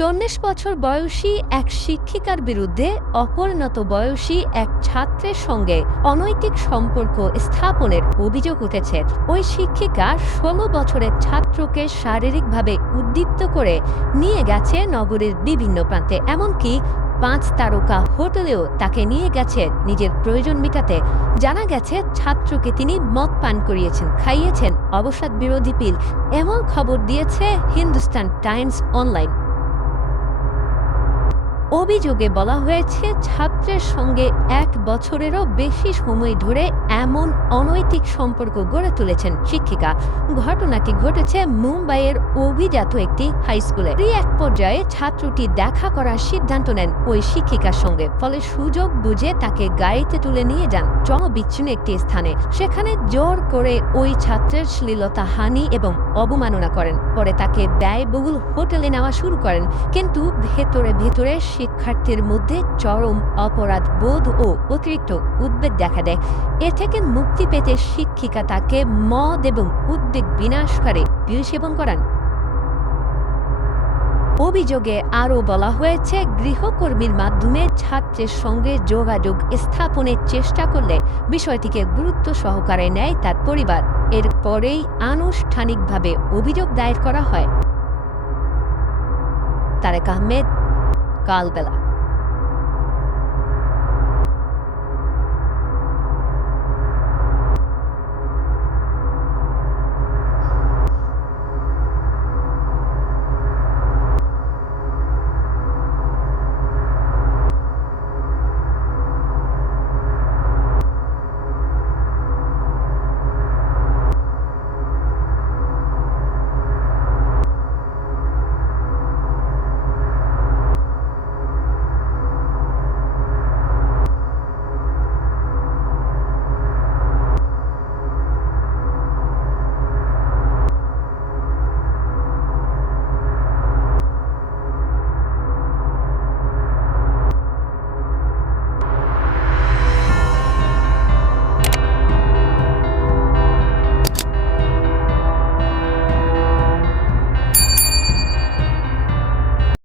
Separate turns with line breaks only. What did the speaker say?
চল্লিশ বছর বয়সী এক শিক্ষিকার বিরুদ্ধে অপরিণত বয়সী এক ছাত্রের সঙ্গে অনৈতিক সম্পর্ক স্থাপনের অভিযোগ উঠেছে। ওই শিক্ষিকা ষোলো বছরের ছাত্রকে শারীরিকভাবে উদ্দীপ্ত করে নিয়ে গেছে নগরীর বিভিন্ন প্রান্তে, এমনকি পাঁচ তারকা হোটেলেও তাকে নিয়ে গেছে নিজের প্রয়োজন মেটাতে। জানা গেছে, ছাত্রকে তিনি মদ পান করিয়েছেন, খাইয়েছেন অবসাদ বিরোধী পিল। এমন খবর দিয়েছে হিন্দুস্তান টাইমস অনলাইন। অভিযোগে বলা হয়েছে, ছাত্রের সঙ্গে এক বছরেরও বেশি সময় ধরে এমন অনৈতিক সম্পর্ক গড়ে তুলেছেন শিক্ষিকা। ঘটনাটি ঘটেছে মুম্বাইয়ের অভিজাত একটি হাই স্কুলে এই এক পর্যায়ে ছাত্রটি দেখা করার সিদ্ধান্ত নেন ওই শিক্ষিকার সঙ্গে, ফলে সুযোগ বুঝে তাকে গাড়িতে তুলে নিয়ে যান জনবিচ্ছিন্ন একটি স্থানে। সেখানে জোর করে ওই ছাত্রের শ্লীলতা, হানি এবং অবমাননা করেন। পরে তাকে ব্যয়বহুল হোটেলে নেওয়া শুরু করেন, কিন্তু ভেতরে ভেতরে শিক্ষার্থীর মধ্যে চরম অপরাধ, বোধ ও অতিরিক্ত উদ্বেগ দেখা দেয়। এ থেকে মুক্তি পেতে শিক্ষিকা তাকে মদ এবং উদ্বেগ বিনাশকারী বিষ সেবন করান। অভিযোগে আরও বলা হয়েছে, গৃহকর্মীর মাধ্যমে ছাত্রের সঙ্গে যোগাযোগ স্থাপনের চেষ্টা করলে বিষয়টিকে গুরুত্ব সহকারে নেয় তার পরিবার। এরপরেই আনুষ্ঠানিকভাবে অভিযোগ দায়ের করা হয়। Tarique Ahmed Carl Bella.